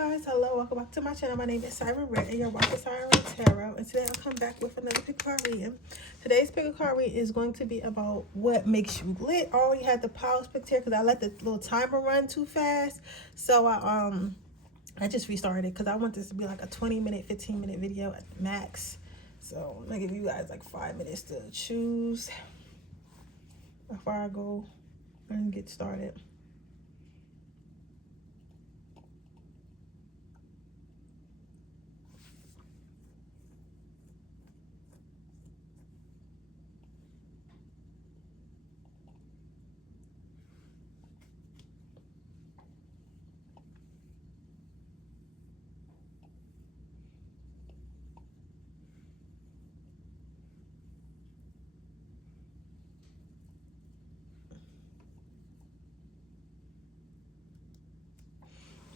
guys, hello, welcome back to my channel. My name is Siren and you're watching Siren Tarot, and today I'll come back with another pick card reading. Today's pick card reading is going to be about what makes you lit. I already had the pause picked here because I let the little timer run too fast, so I just restarted it because I want this to be like a 20-minute 15-minute video at the max. So I'm gonna give you guys like 5 minutes to choose before I go and get started.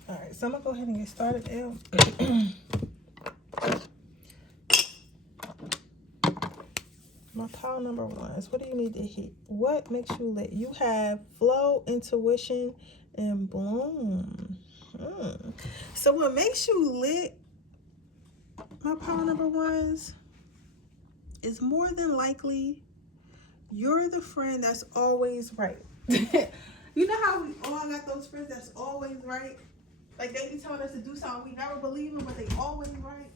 All right, so I'm gonna go ahead and get started now. My pile number one is, what do you need to hit? What makes you lit? You have flow, intuition, and bloom. So what makes you lit, my pile number ones, is more than likely you're the friend that's always right. You know how we all got those friends that's always right? Like they be telling us to do something, we never believe them, but they always right.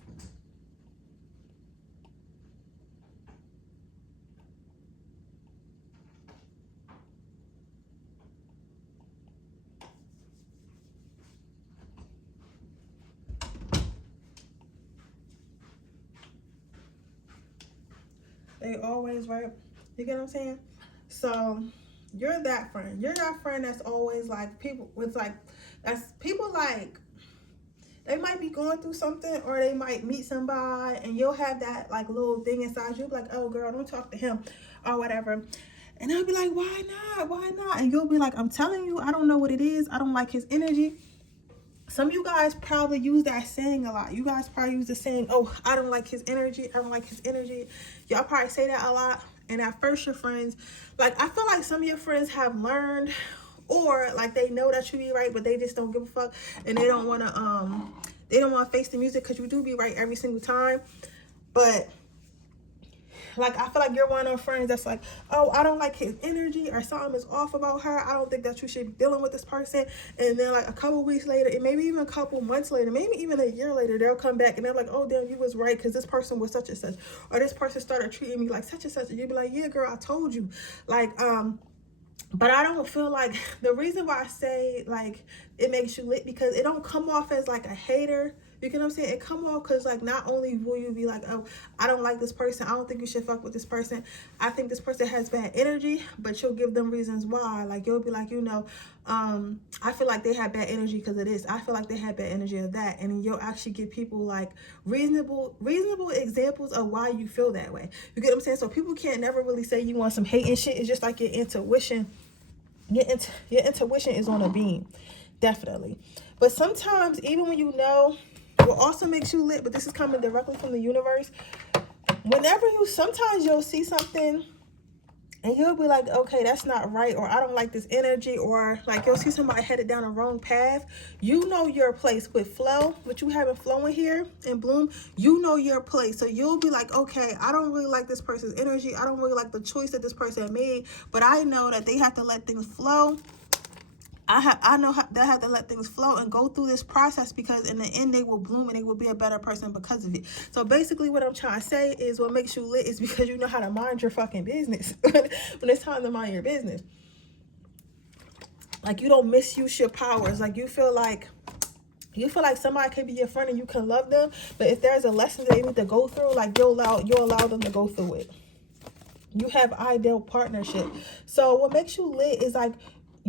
They always right. You get what I'm saying? So you're that friend. You're that friend that's always like people with like, that's people like, they might be going through something or they might meet somebody and you'll have that like little thing inside you, like, oh girl, don't talk to him or whatever. And they'll be like, why not? Why not? And you'll be like, I'm telling you, I don't know what it is. I don't like his energy. Some of you guys probably use that saying a lot. You guys probably use the saying, oh, I don't like his energy. I don't like his energy. Y'all probably say that a lot. And at first your friends, like, I feel like some of your friends have learned, or like they know that you be right, but they just don't give a fuck. And they don't want to face the music because you do be right every single time. But like, I feel like you're one of those friends that's like, oh, I don't like his energy, or something is off about her. I don't think that you should be dealing with this person. And then like a couple weeks later, and maybe even a couple months later, maybe even a year later, they'll come back and they're like, oh, damn, you was right, because this person was such and such. Or this person started treating me like such and such. And you'll be like, yeah, girl, I told you. Like, but I don't feel like, the reason why I say like it makes you lit, because it don't come off as like a hater. You get what I'm saying? It come off because like, not only will you be like, oh, I don't like this person, I don't think you should fuck with this person, I think this person has bad energy, but you'll give them reasons why. Like you'll be like, you know, I feel like they had bad energy because of this, I feel like they had bad energy of that. And you'll actually give people like reasonable examples of why you feel that way. You get what I'm saying? So people can't never really say you want some hate and shit. It's just like your intuition. Your intuition is on a beam, definitely. But sometimes, even when you know, what also makes you lit, but this is coming directly from the universe, whenever sometimes you'll see something and you'll be like, okay, that's not right, or I don't like this energy, or like you'll see somebody headed down the wrong path. You know your place with flow, what you have in flowing here in bloom, you know your place. So you'll be like, okay, I don't really like this person's energy, I don't really like the choice that this person made, but I know that they have to let things flow. I know they have to let things flow and go through this process, because in the end they will bloom and they will be a better person because of it. So basically what I'm trying to say is, what makes you lit is because you know how to mind your fucking business when it's time to mind your business. Like you don't misuse your powers. Like you feel like somebody could be your friend and you can love them, but if there's a lesson they need to go through, like you'll allow them to go through it. You have ideal partnership. So what makes you lit is like,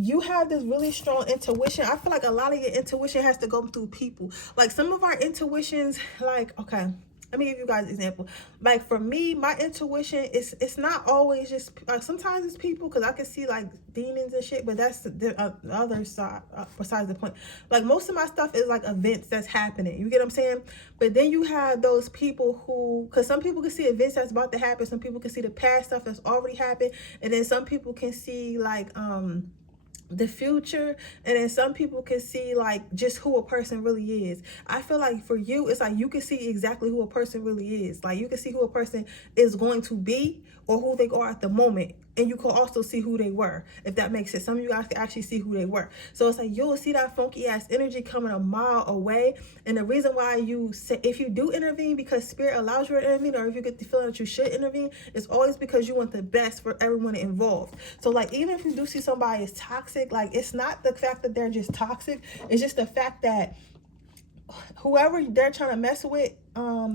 you have this really strong intuition. I feel like a lot of your intuition has to go through people. Like some of our intuitions, like, okay, let me give you guys an example. Like for me, my intuition is, it's not always just like, sometimes it's people, because I can see like demons and shit, but that's the other side, besides the point. Like most of my stuff is like events that's happening, you get what I'm saying? But then you have those people who, because some people can see events that's about to happen, some people can see the past stuff that's already happened, and then some people can see like the future, and then some people can see like just who a person really is. I feel like for you, it's like you can see exactly who a person really is. Like you can see who a person is going to be or who they are at the moment, and you can also see who they were, if that makes sense. Some of you guys can actually see who they were. So it's like you'll see that funky ass energy coming a mile away. And the reason why you say, if you do intervene because spirit allows you to intervene, or if you get the feeling that you should intervene, it's always because you want the best for everyone involved. So like even if you do see somebody is toxic, like it's not the fact that they're just toxic, it's just the fact that whoever they're trying to mess with,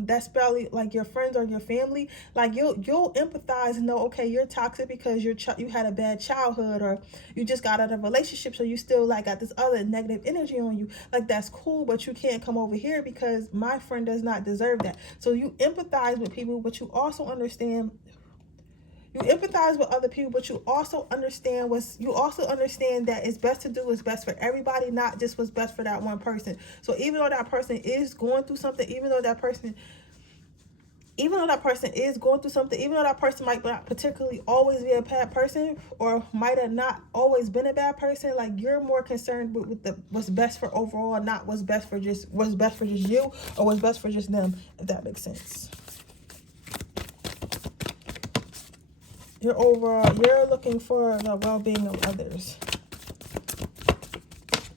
that's probably like your friends or your family, like you'll empathize and know, okay, you're toxic because you had a bad childhood, or you just got out of a relationship, so you still like got this other negative energy on you. Like that's cool, but you can't come over here because my friend does not deserve that. So you empathize with people, but you also understand. You empathize with other people, but you also understand that it's best to do what's best for everybody, not just what's best for that one person. So even though that person is going through something, even though that person is going through something, even though that person might not particularly always be a bad person, or might have not always been a bad person, like you're more concerned with what's best for overall, not what's best for just you, or what's best for just them, if that makes sense. You're looking for the well-being of others.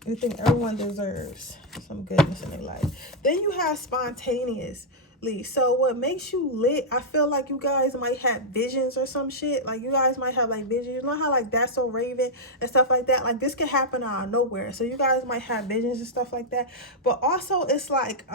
You think everyone deserves some goodness in their life. Then you have spontaneously. So what makes you lit, I feel like you guys might have visions or some shit. Like you guys might have like visions. You know how like That's So Raven and stuff like that? Like this can happen out of nowhere. So you guys might have visions and stuff like that. But also it's like,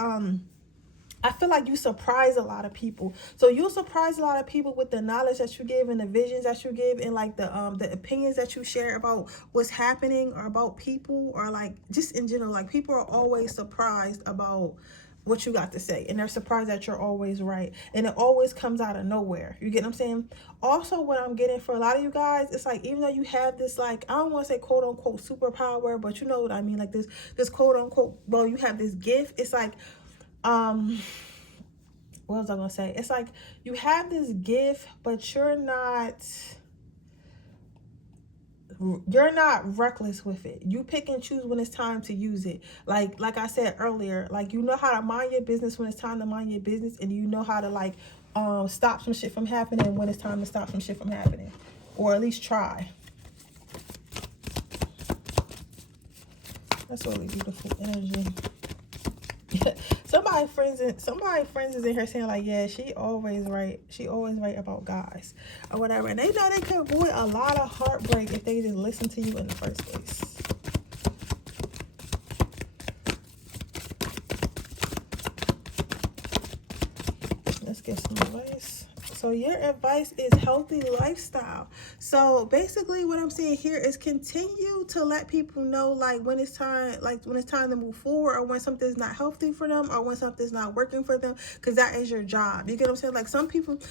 I feel like you surprise a lot of people. So you'll surprise a lot of people with the knowledge that you give and the visions that you give, and like the opinions that you share about what's happening or about people, or like just in general. Like people are always surprised about what you got to say, and they're surprised that you're always right, and it always comes out of nowhere. You get what I'm saying? Also, what I'm getting for a lot of you guys, it's like even though you have this, like, I don't want to say quote unquote superpower, but you know what I mean, like this quote unquote, well, you have this gift. It's like what was I gonna say? It's like you have this gift, but you're not reckless with it. You pick and choose when it's time to use it. Like I said earlier, like you know how to mind your business when it's time to mind your business, and you know how to like stop some shit from happening when it's time to stop some shit from happening, or at least try. That's really beautiful energy. Somebody friends is in here saying like, yeah, she always right about guys or whatever, and they know they could avoid a lot of heartbreak if they just listen to you in the first place. Let's get some advice. So your advice is healthy lifestyle. So basically what I'm saying here is continue to let people know like when it's time to move forward, or when something's not healthy for them, or when something's not working for them, because that is your job. You get what I'm saying? Like sometimes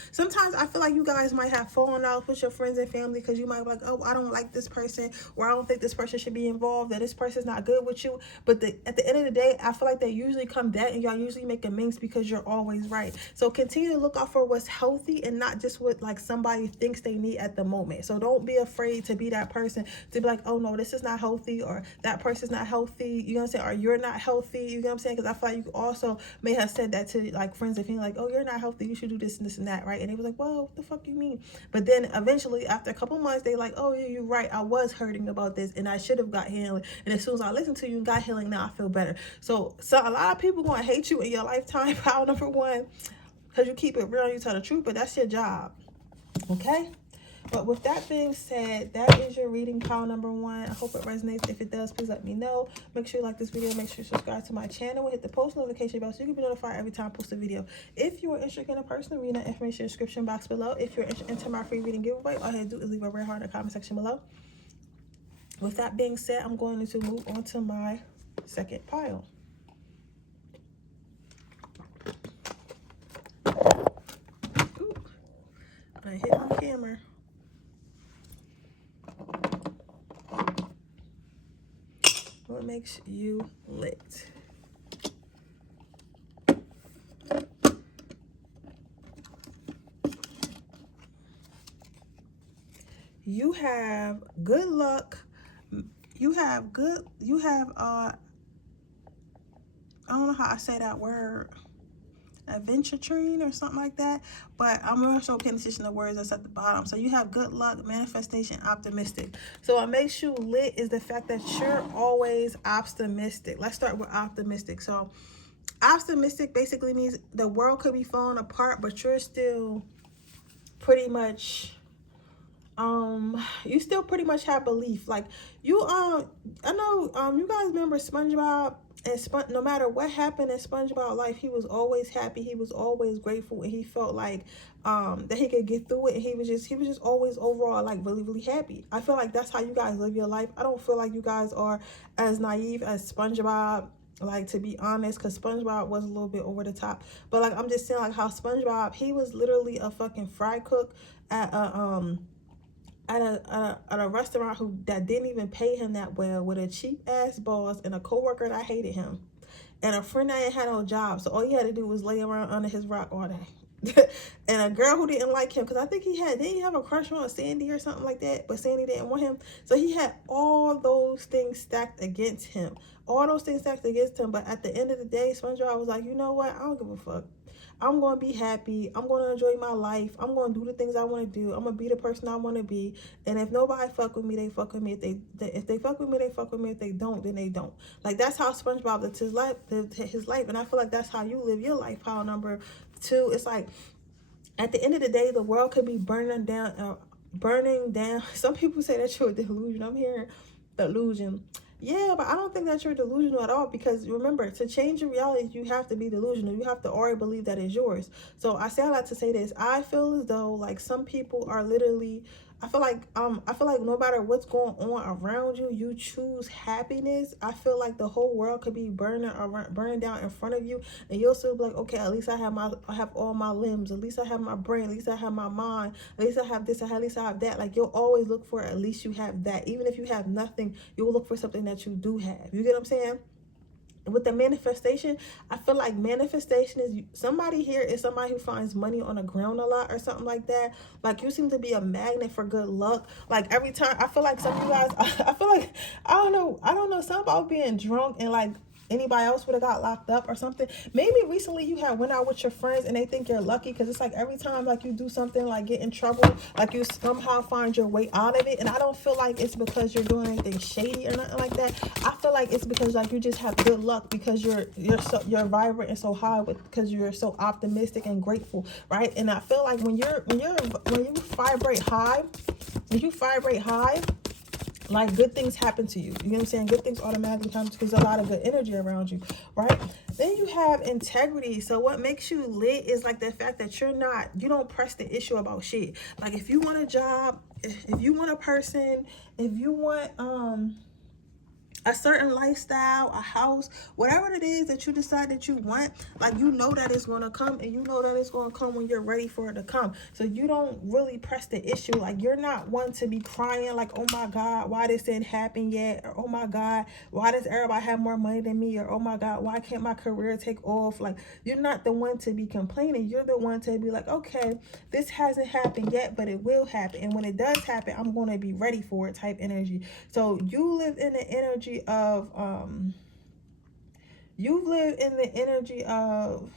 I feel like you guys might have fallen out with your friends and family because you might be like, oh, I don't like this person, or I don't think this person should be involved, that this person's not good with you. But at the end of the day, I feel like they usually come back and y'all usually make amends because you're always right. So continue to look out for what's healthy, and not just what like somebody thinks they need at the moment. So don't be afraid to be that person to be like, oh no, this is not healthy, or that person's not healthy, you know what I'm saying, or you're not healthy, you know what I'm saying? Because I feel like you also may have said that to like friends and family, like, oh, you're not healthy, you should do this and this and that, right? And they was like, well, what the fuck you mean? But then eventually after a couple months, they like, oh yeah, you're right, I was hurting about this and I should have got healing, and as soon as I listened to you and got healing, now I feel better. So a lot of people gonna hate you in your lifetime, pile number one, because you keep it real and you tell the truth, but that's your job. Okay? But with that being said, that is your reading, pile number one. I hope it resonates. If it does, please let me know. Make sure you like this video. Make sure you subscribe to my channel and hit the post notification bell so you can be notified every time I post a video. If you are interested in a personal reading, information in the description box below. If you're interested in my free reading giveaway, all you have to do is leave a red heart in the comment section below. With that being said, I'm going to move on to my second pile. I hit my camera. What makes you lit? You have good luck you have I don't know how I say that word, adventurine or something like that, but I'm also paying attention to words that's at the bottom. So you have good luck, manifestation, optimistic. So what makes you lit is the fact that you're always optimistic. Let's start with optimistic. So optimistic basically means the world could be falling apart, but you're still pretty much you still pretty much have belief. Like you I know you guys remember SpongeBob, and no matter what happened in SpongeBob life, he was always happy, he was always grateful, and he felt like that he could get through it, and he was just always overall like really, really happy. I feel like that's how you guys live your life. I don't feel like you guys are as naive as SpongeBob, like, to be honest, because SpongeBob was a little bit over the top. But like I'm just saying, like how SpongeBob, he was literally a fucking fry cook at a restaurant that didn't even pay him that well, with a cheap ass boss and a coworker that hated him and a friend that ain't had no job. So all he had to do was lay around under his rock all day. And a girl who didn't like him, because I think didn't he have a crush on Sandy or something like that, but Sandy didn't want him. So he had all those things stacked against him. But at the end of the day, SpongeBob was like, you know what? I don't give a fuck. I'm going to be happy. I'm going to enjoy my life. I'm going to do the things I want to do. I'm going to be the person I want to be. And if nobody fuck with me, they fuck with me. If they fuck with me, they fuck with me. If they don't, then they don't. Like, that's how SpongeBob lived his life. And I feel like that's how you live your life. Pile number 2. It's like, at the end of the day, the world could be burning down. Some people say that you're a delusion. I'm hearing delusion. Yeah, but I don't think that you're delusional at all, because remember, to change your reality, you have to be delusional. You have to already believe that it's yours. So I say a lot to say this. I feel as though like some people are literally, I feel like no matter what's going on around you, you choose happiness. I feel like the whole world could be burning down in front of you, and you'll still be like, okay, at least I have all my limbs, at least I have my brain, at least I have my mind, at least I have this, at least I have that. Like, you'll always look for at least you have that. Even if you have nothing, you'll look for something that you do have. You get what I'm saying? With the manifestation, I feel like manifestation is somebody who finds money on the ground a lot or something like that. Like, you seem to be a magnet for good luck. Like, every time, I feel like some of you guys, I feel like, I don't know, something about being drunk and like anybody else would have got locked up or something. Maybe recently you had went out with your friends and they think you're lucky, because it's like every time like you do something, like get in trouble, like you somehow find your way out of it. And I don't feel like it's because you're doing anything shady or nothing like that. I feel like it's because like you just have good luck, because you're vibrant and so high, because you're so optimistic and grateful, right? And I feel like when you vibrate high, like, good things happen to you. You know what I'm saying? Good things automatically happen because there's a lot of good energy around you, right? Then you have integrity. So what makes you lit is like the fact that you don't press the issue about shit. Like, if you want a job, if you want a person, if you want a certain lifestyle, a house, whatever it is that you decide that you want, like, you know that it's going to come, and you know that it's going to come when you're ready for it to come. So you don't really press the issue. Like, you're not one to be crying like, oh my God, why this didn't happen yet? Or, oh my God, why does everybody have more money than me? Or, oh my God, why can't my career take off? Like, you're not the one to be complaining. You're the one to be like, okay, this hasn't happened yet, but it will happen. And when it does happen, I'm going to be ready for it type energy. So you live in the energy of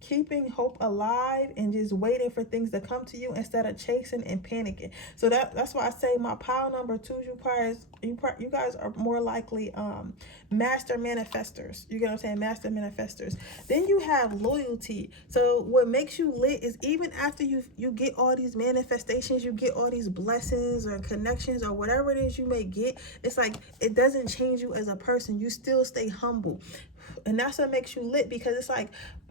keeping hope alive and just waiting for things to come to you instead of chasing and panicking. So that's why I say my pile number 2, you guys are more likely master manifestors. You get what I'm saying? Master manifestors. Then you have loyalty. So what makes you lit is even after you get all these manifestations, you get all these blessings or connections or whatever it is you may get, it's like it doesn't change you as a person. You still stay humble. And that's what makes you lit, because it's like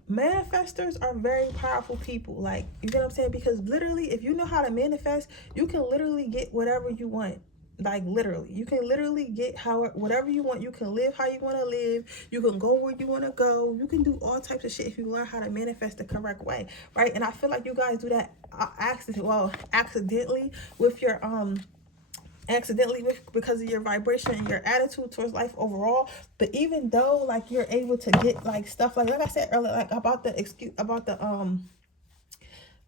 manifestors are very powerful people. Like, you get what I'm saying? Because literally, if you know how to manifest, you can literally get whatever you want. Like, literally, you can literally get whatever you want. You can live how you want to live. You can go where you want to go. You can do all types of shit if you learn how to manifest the correct way, right? And I feel like you guys do that accidentally with your because of your vibration and your attitude towards life overall. But even though like you're able to get like stuff like I said earlier, like about the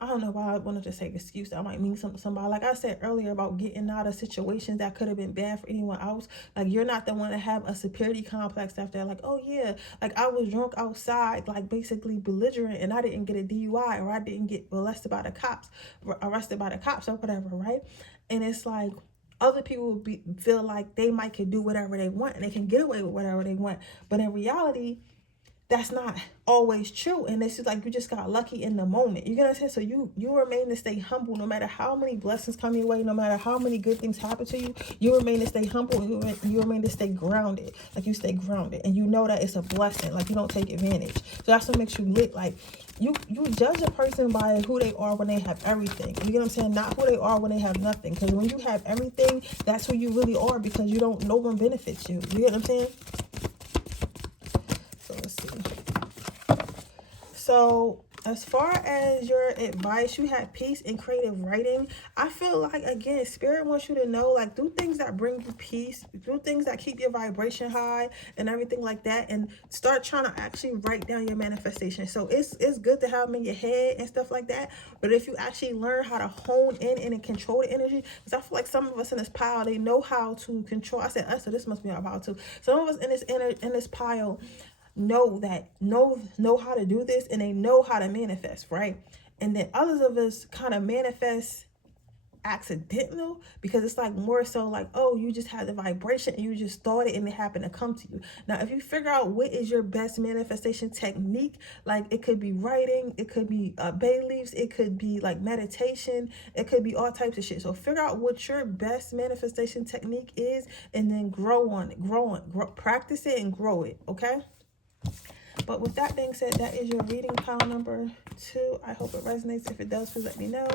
I don't know why I wanted to say excuse. That might mean something to somebody. Like I said earlier about getting out of situations that could have been bad for anyone else. Like, you're not the one to have a superiority complex after, like, oh yeah, like I was drunk outside, like basically belligerent, and I didn't get a DUI, or I didn't get arrested by the cops or whatever, right? And it's like, other people feel like they might can do whatever they want and they can get away with whatever they want. But in reality, that's not always true, and it's just like you just got lucky in the moment. You get what I'm saying? So you remain to stay humble, no matter how many blessings come your way, no matter how many good things happen to you. You remain to stay humble, and you remain to stay grounded. Like, you stay grounded, and you know that it's a blessing. Like, you don't take advantage. So that's what makes you lit. Like, you judge a person by who they are when they have everything. You get what I'm saying? Not who they are when they have nothing. Because when you have everything, that's who you really are, because you don't, no one benefits you. You get what I'm saying? So let's see. So as far as your advice, you had peace and creative writing. I feel like, again, Spirit wants you to know, like, do things that bring you peace, do things that keep your vibration high and everything like that, and start trying to actually write down your manifestation. So it's good to have them in your head and stuff like that, but if you actually learn how to hone in and control the energy, because I feel like some of us in this pile, they know how to control. I said us, so this must be our pile too. Some of us in this pile know how to do this, and they know how to manifest, right? And then others of us kind of manifest accidental, because it's like more so like, oh, you just had the vibration and you just thought it and it happened to come to you. Now, if you figure out what is your best manifestation technique, like it could be writing, it could be bay leaves, it could be like meditation, it could be all types of shit. So figure out what your best manifestation technique is, and then grow on it, practice it and grow it. Okay. But with that being said, that is your reading, pile number 2. I hope it resonates. If it does, please let me know.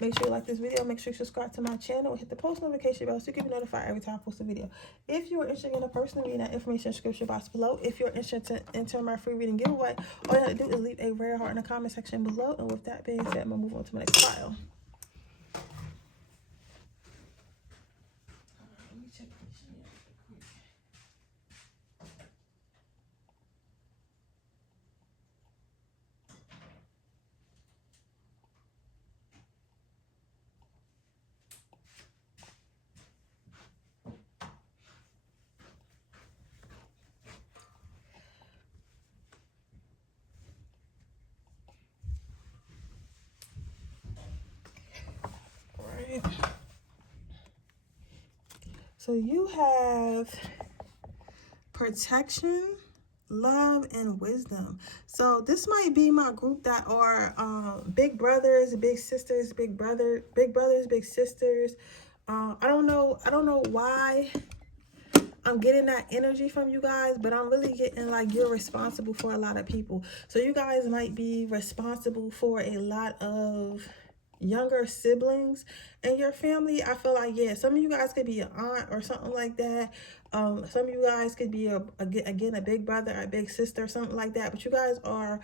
Make sure you like this video. Make sure you subscribe to my channel and hit the post notification bell so you can be notified every time I post a video. If you are interested in a personal reading, that information in the description box below. If you're interested to enter my free reading giveaway, all you have to do is leave a rare heart in the comment section below. And with that being said, I'm going to move on to my next pile. Let me check this shit out real quick. So you have protection, love, and wisdom. So this might be my group that are big brothers, big sisters, big brothers, big sisters. I don't know why I'm getting that energy from you guys, but I'm really getting like you're responsible for a lot of people. So you guys might be responsible for a lot of younger siblings in your family. I feel like, yeah, some of you guys could be an aunt or something like that. Some of you guys could be again a big brother, a big sister, something like that. But you guys are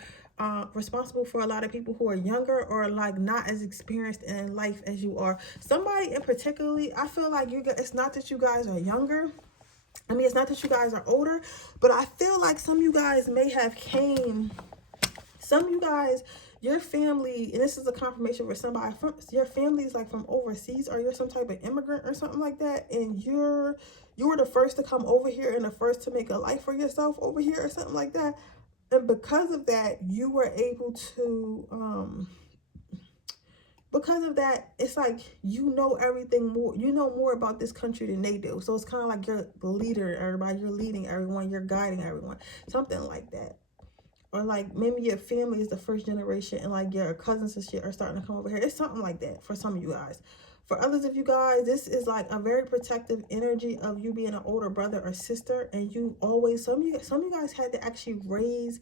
responsible for a lot of people who are younger or like not as experienced in life as you are. Somebody in particularly, I feel like it's not that you guys are younger. I mean, it's not that you guys are older, but I feel like some of you guys may have some of you guys, your family, and this is a confirmation for somebody, from your family is like from overseas, or you're some type of immigrant or something like that, and you were the first to come over here and the first to make a life for yourself over here or something like that. And because of that, you were able to because of that, it's like you know everything more. You know more about this country than they do. So it's kind of like you're the leader, everybody. You're leading everyone. You're guiding everyone. Something like that. Or like maybe your family is the first generation and like your cousins and shit are starting to come over here. It's something like that for some of you guys. For others of you guys, this is like a very protective energy of you being an older brother or sister, and you always, some of you guys had to actually raise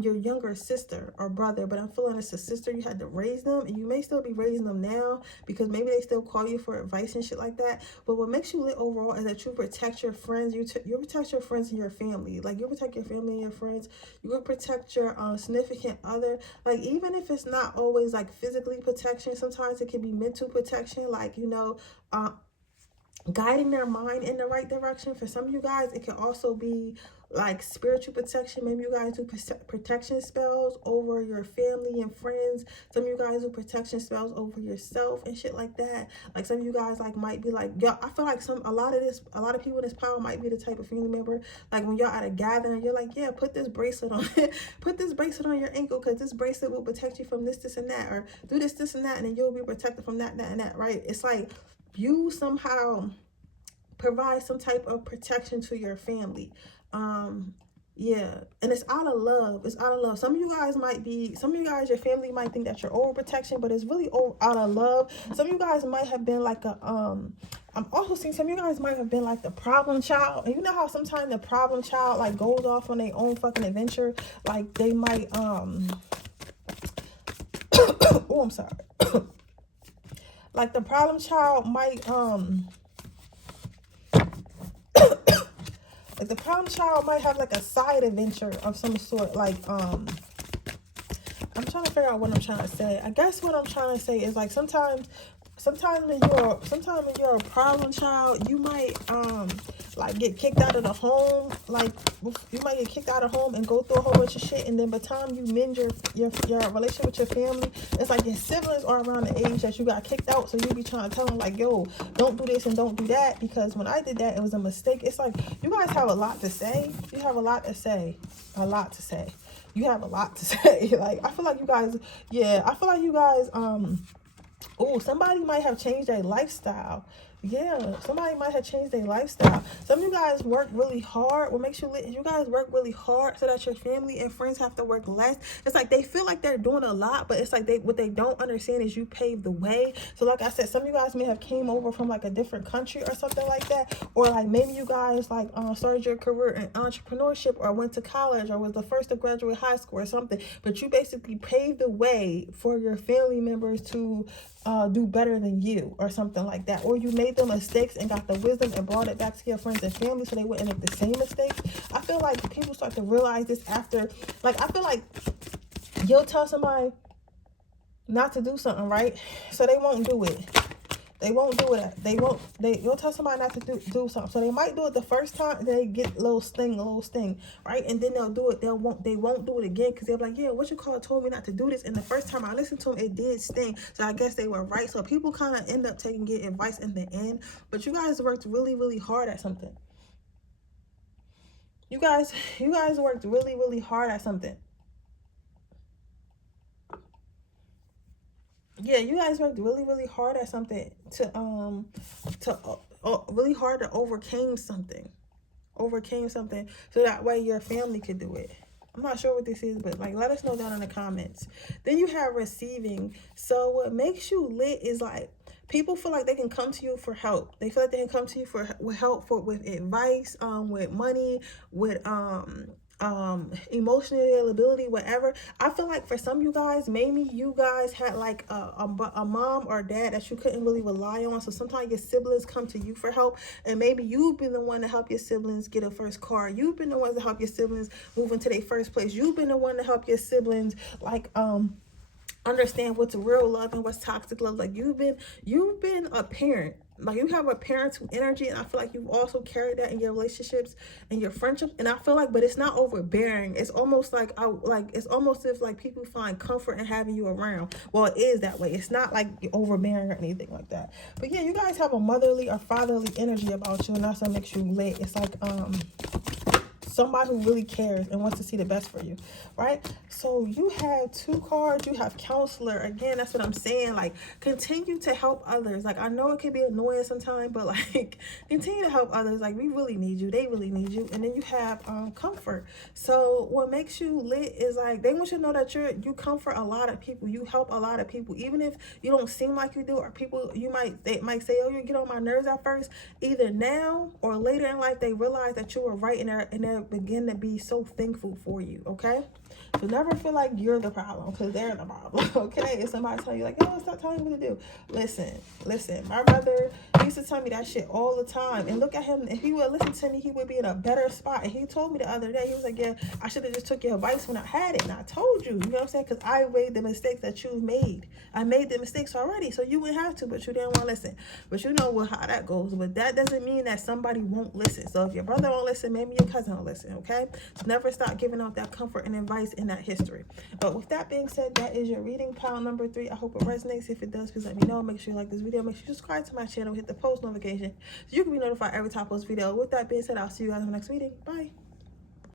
your younger sister or brother, but I'm feeling it's a sister. You had to raise them, and you may still be raising them now because maybe they still call you for advice and shit like that. But what makes you lit overall is that you protect your friends. You protect your friends and your family. Like you protect your family and your friends. You will protect your significant other. Like even if it's not always like physically protection, sometimes it can be mental protection. Like, you know, guiding their mind in the right direction. For some of you guys, it can also be like spiritual protection. Maybe you guys do protection spells over your family and friends. Some of you guys do protection spells over yourself and shit like that. Like some of you guys like might be like, yo, I feel like a lot of people in this power might be the type of family member, like when y'all at a gathering, you're like, yeah, put this bracelet on put this bracelet on your ankle, because this bracelet will protect you from this and that, or do this and that, and then you'll be protected from that and that, right? It's like you somehow provide some type of protection to your family. Yeah, and it's out of love. It's out of love. Some of you guys, your family might think that you're overprotection, but it's really out of love. Some of you guys might have been like a I'm also seeing some of you guys might have been like the problem child. And you know how sometimes the problem child like goes off on their own fucking adventure? Like they might oh, I'm sorry. Like the problem child might like the problem child might have like a side adventure of some sort. Like I'm trying to figure out what I'm trying to say. I guess what I'm trying to say is like sometimes when you're a problem child, you might like get kicked out of the home. Like you might get kicked out of home and go through a whole bunch of shit, and then by the time you mend your relationship with your family, it's like your siblings are around the age that you got kicked out. So you be trying to tell them like, yo, don't do this and don't do that, because when I did that, it was a mistake. It's like you guys have a lot to say. You have a lot to say. You have a lot to say. Like I feel like you guys, oh, somebody might have changed their lifestyle. Yeah, somebody might have changed their lifestyle. Some of you guys work really hard. What makes you lit is you guys work really hard so that your family and friends have to work less. It's like they feel like they're doing a lot, but it's like what they don't understand is you paved the way. So like I said, some of you guys may have came over from like a different country or something like that. Or like maybe you guys like started your career in entrepreneurship, or went to college, or was the first to graduate high school or something. But you basically paved the way for your family members to do better than you or something like that. Or you made the mistakes and got the wisdom and brought it back to your friends and family so they wouldn't make the same mistakes. I feel like people start to realize this after, like, I feel like you'll tell somebody not to do something, right? So they won't do it. They won't do it. You'll tell somebody not to do something. So they might do it the first time, and they get a little sting, right? And then they'll do it. They won't do it again, because they'll be like, yeah, what you call it told me not to do this. And the first time I listened to them, it did sting. So I guess they were right. So people kind of end up taking good advice in the end. But you guys worked really, really hard at something. You guys worked really, really hard at something. Yeah, you guys worked really, really hard at something really hard to overcame something, so that way your family could do it. I'm not sure what this is, but like, let us know down in the comments. Then you have receiving. So what makes you lit is like, people feel like they can come to you for help. They feel like they can come to you with help, with advice, with money, with emotional availability, whatever. I feel like for some of you guys, maybe you guys had like a mom or dad that you couldn't really rely on. So sometimes your siblings come to you for help, and maybe you've been the one to help your siblings get a first car. You've been the ones to help your siblings move into their first place. You've been the one to help your siblings like understand what's real love and what's toxic love. Like you've been a parent. Like you have a parental energy, and I feel like you've also carried that in your relationships and your friendships. And I feel like, but it's not overbearing. It's almost like it's almost as if like people find comfort in having you around. Well, it is that way. It's not like overbearing or anything like that. But yeah, you guys have a motherly or fatherly energy about you, and that's what makes you lit. It's like somebody who really cares and wants to see the best for you, right? So you have 2 cards. You have counselor. Again, that's what I'm saying. Like, continue to help others. Like, I know it can be annoying sometimes, but like, continue to help others. Like, we really need you. They really need you. And then you have comfort. So what makes you lit is like, they want you to know that you comfort a lot of people. You help a lot of people, even if you don't seem like you do, or people they might say, oh, you get on my nerves at first. Either now or later in life, they realize that you were right, and they're begin to be so thankful for you. Okay, so never feel like you're the problem, because they're the problem. Okay, if somebody tell you like, oh, stop telling me what to do, listen, my brother used to tell me that shit all the time, and look at him. If he would listen to me, he would be in a better spot. And he told me the other day, he was like, yeah, I should have just took your advice when I had it, and I told you, you know what I'm saying, because I made the mistakes that you've made. I made the mistakes already, so you wouldn't have to, but you didn't want to listen. But you know how that goes. But that doesn't mean that somebody won't listen. So if your brother won't listen, maybe your cousin will listen. person, okay? Never stop giving out that comfort and advice in that history. But with that being said, that is your reading pile number 3. I hope it resonates. If it does, please let me know. Make sure you like this video. Make sure you subscribe to my channel. Hit the post notification so you can be notified every time I post a video. With that being said, I'll see you guys in the next reading. Bye.